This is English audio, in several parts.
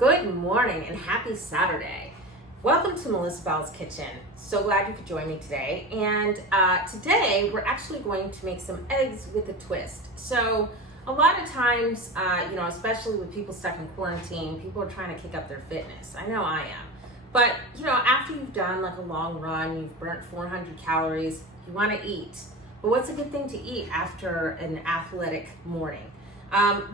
Good morning and happy Saturday. Welcome to Melissa Bell's Kitchen. So glad you could join me today. And today we're actually going to make some eggs with a twist. So a lot of times, especially with people stuck in quarantine, people are trying to kick up their fitness. I know I am. But, after you've done like a long run, you've burnt 400 calories, you want to eat. But what's a good thing to eat after an athletic morning?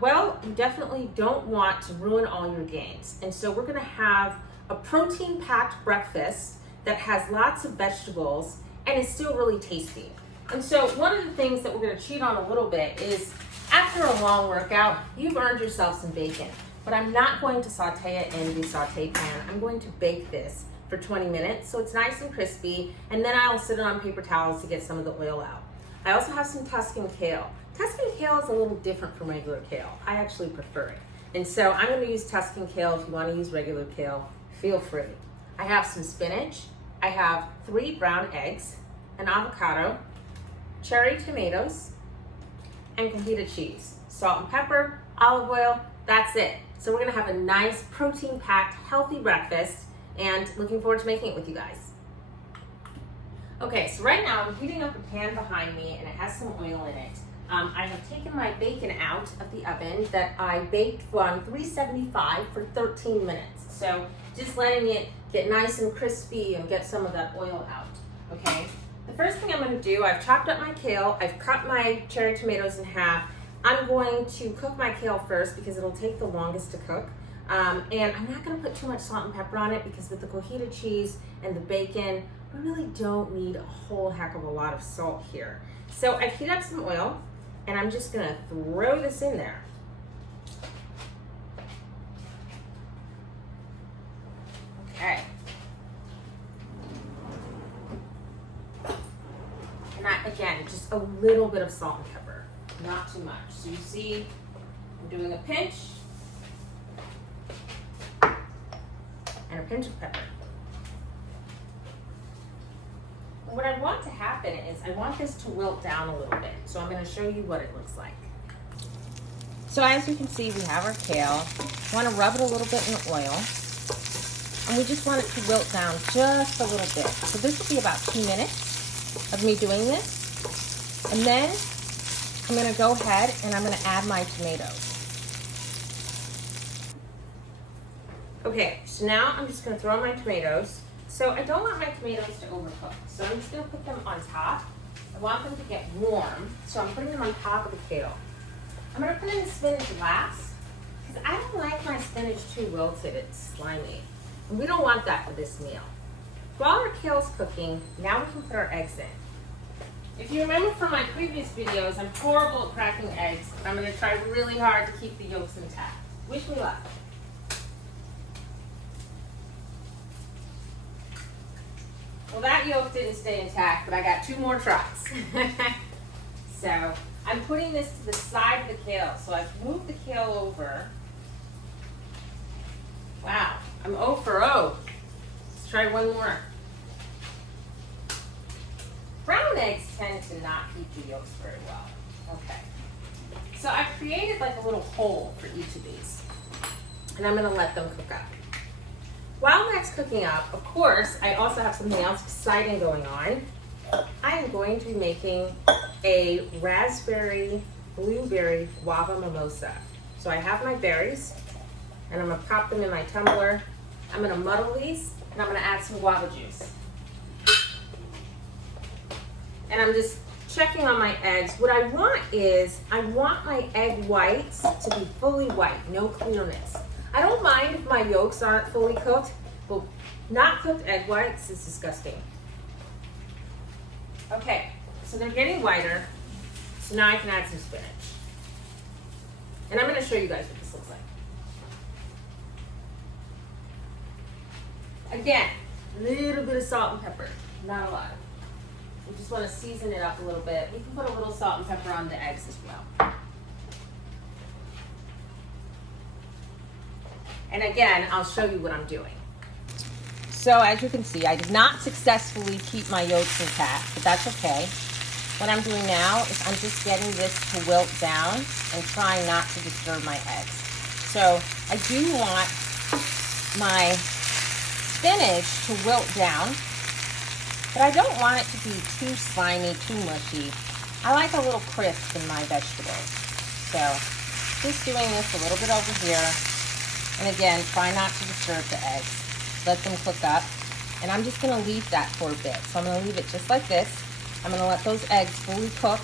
Well, you definitely don't want to ruin all your gains. And so we're going to have a protein-packed breakfast that has lots of vegetables and is still really tasty. And so one of the things that we're going to cheat on a little bit is after a long workout, you've earned yourself some bacon. But I'm not going to saute it in the saute pan. I'm going to bake this for 20 minutes so it's nice and crispy, and then I'll sit it on paper towels to get some of the oil out. I also have some Tuscan kale. Tuscan kale is a little different from regular kale. I actually prefer it. And so I'm going to use Tuscan kale. If you want to use regular kale, feel free. I have some spinach. I have 3 brown eggs, an avocado, cherry tomatoes, and cajita cheese. Salt and pepper, olive oil, that's it. So we're going to have a nice protein-packed, healthy breakfast, and looking forward to making it with you guys. Okay, so right now I'm heating up a pan behind me and it has some oil in it. I have taken my bacon out of the oven that I baked on 375 for 13 minutes. So just letting it get nice and crispy and get some of that oil out, okay? The first thing I'm gonna do, I've chopped up my kale, I've cut my cherry tomatoes in half. I'm going to cook my kale first because it'll take the longest to cook. And I'm not gonna put too much salt and pepper on it because with the cojita cheese and the bacon, we really don't need a whole heck of a lot of salt here. So I've heated up some oil and I'm just gonna throw this in there. Okay. And again, just a little bit of salt and pepper, not too much. So you see, I'm doing a pinch and a pinch of pepper. What I want to happen is I want this to wilt down a little bit. So I'm going to show you what it looks like. So as you can see, we have our kale. We want to rub it a little bit in oil. And we just want it to wilt down just a little bit. So this will be about 2 minutes of me doing this. And then I'm going to go ahead and I'm going to add my tomatoes. Okay, so now I'm just going to throw my tomatoes. So I don't want my tomatoes to overcook. So I'm just going to put them on top. I want them to get warm. So I'm putting them on top of the kale. I'm going to put in the spinach last because I don't like my spinach too wilted. It's slimy. And we don't want that for this meal. While our kale's cooking, now we can put our eggs in. If you remember from my previous videos, I'm horrible at cracking eggs. I'm going to try really hard to keep the yolks intact. Wish me luck. Well, that yolk didn't stay intact, but I got 2 more tries. So I'm putting this to the side of the kale. So I've moved the kale over. Wow, I'm 0 for 0. Let's try one more. Brown eggs tend to not heat the yolks very well. Okay. So I've created like a little hole for each of these. And I'm going to let them cook up. While that's cooking up, of course, I also have something else exciting going on. I am going to be making a raspberry, blueberry guava mimosa. So I have my berries, and I'm gonna pop them in my tumbler. I'm gonna muddle these, and I'm gonna add some guava juice. And I'm just checking on my eggs. What I want is, I want my egg whites to be fully white, no clearness. I don't mind if my yolks aren't fully cooked, but not cooked egg whites is disgusting. Okay, so they're getting whiter, so now I can add some spinach. And I'm going to show you guys what this looks like. Again, a little bit of salt and pepper, not a lot. We just want to season it up a little bit. We can put a little salt and pepper on the eggs as well. And again, I'll show you what I'm doing. So as you can see, I did not successfully keep my yolks intact, but that's okay. What I'm doing now is I'm just getting this to wilt down and trying not to disturb my eggs. So I do want my spinach to wilt down, but I don't want it to be too slimy, too mushy. I like a little crisp in my vegetables. So just doing this a little bit over here. And again, try not to disturb the eggs. Let them cook up. And I'm just gonna leave that for a bit. So I'm gonna leave it just like this. I'm gonna let those eggs fully cook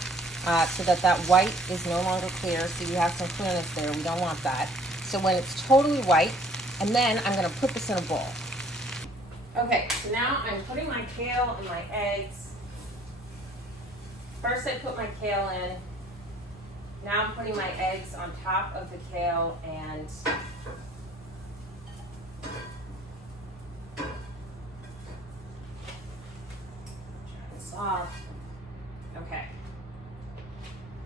so that that white is no longer clear. So you have some clearness there, we don't want that. So when it's totally white, and then I'm gonna put this in a bowl. Okay, so now I'm putting my kale and my eggs. First I put my kale in. Now I'm putting my eggs on top of the kale and off. Okay.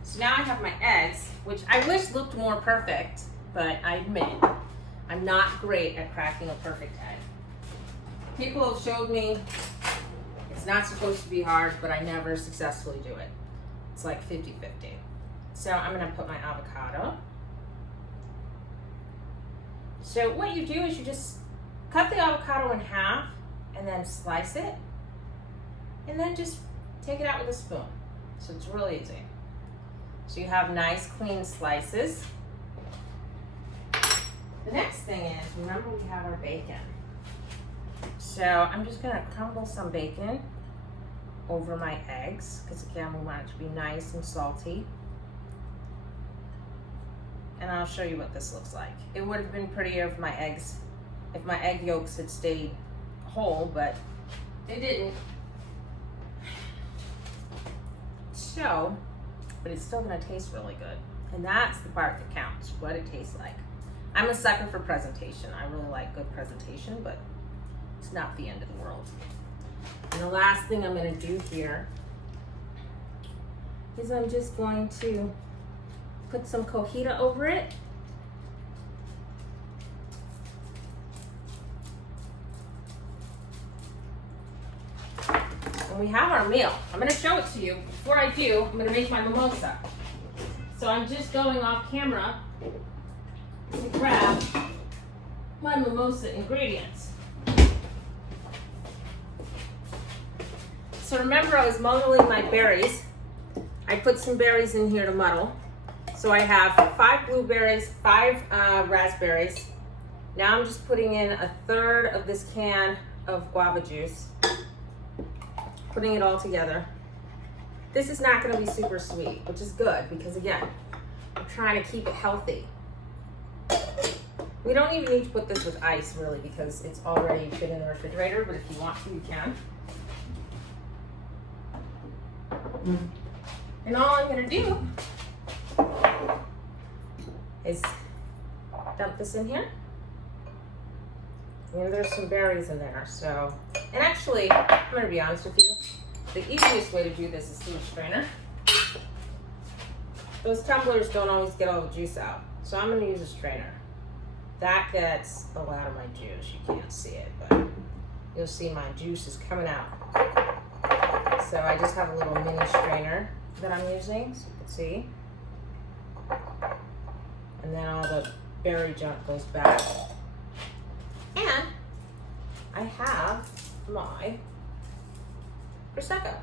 So now I have my eggs, which I wish looked more perfect, but I admit I'm not great at cracking a perfect egg. People have showed me it's not supposed to be hard, but I never successfully do it. It's like 50-50. So I'm gonna put my avocado. So what you do is you just cut the avocado in half and then slice it. And then just take it out with a spoon. So it's really easy. So you have nice clean slices. The next thing is, remember we have our bacon. So I'm just gonna crumble some bacon over my eggs, because again, we want it to be nice and salty. And I'll show you what this looks like. It would have been prettier if my egg yolks had stayed whole, but they didn't. So, but it's still gonna taste really good. And that's the part that counts, what it tastes like. I'm a sucker for presentation. I really like good presentation, but it's not the end of the world. And the last thing I'm gonna do here is I'm just going to put some cojita over it. And we have our meal. I'm gonna show it to you. Before I do, I'm gonna make my mimosa. So I'm just going off camera to grab my mimosa ingredients. So remember, I was muddling my berries. I put some berries in here to muddle. So I have 5 blueberries, 5 raspberries. Now I'm just putting in 1/3 of this can of guava juice, putting it all together. This is not gonna be super sweet, which is good because again, I'm trying to keep it healthy. We don't even need to put this with ice really because it's already been in the refrigerator, but if you want to, you can. And all I'm gonna do is dump this in here. And there's some berries in there, so. And actually, I'm gonna be honest with you, the easiest way to do this is through a strainer. Those tumblers don't always get all the juice out, so I'm gonna use a strainer. That gets a lot of my juice. You can't see it, but you'll see my juice is coming out. So I just have a little mini strainer that I'm using, so you can see. And then all the berry junk goes back. And I have my Prosecco.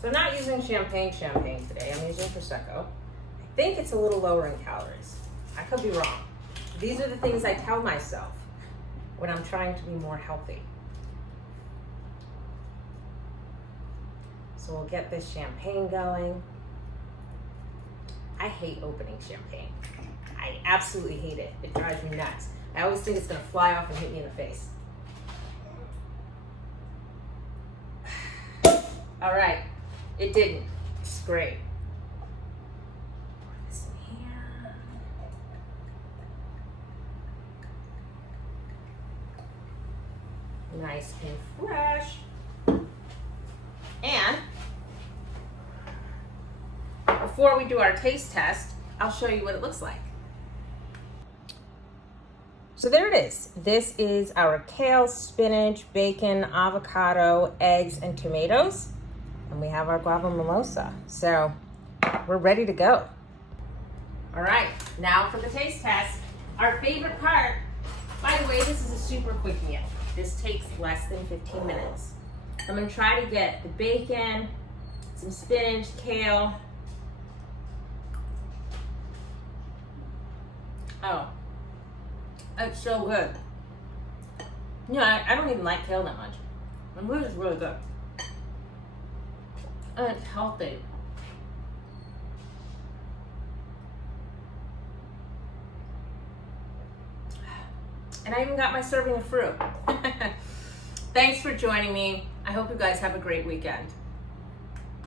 So I'm not using champagne today, I'm using Prosecco. I think it's a little lower in calories. I could be wrong. These are the things I tell myself when I'm trying to be more healthy. So we'll get this champagne going. I hate opening champagne. I absolutely hate it. It drives me nuts. I always think it's gonna fly off and hit me in the face. All right, it didn't. It's great. Pour this in here. Nice and fresh. And before we do our taste test, I'll show you what it looks like. So there it is. This is our kale, spinach, bacon, avocado, eggs, and tomatoes. And we have our guava mimosa. So we're ready to go. All right, now for the taste test. Our favorite part By the way, this is a super quick meal. This takes less than 15 minutes. I'm gonna try to get the bacon, some spinach, kale. Oh, it's so good. You know, I don't even like kale that much. The food is really good. And it's healthy. And I even got my serving of fruit. Thanks for joining me. I hope you guys have a great weekend.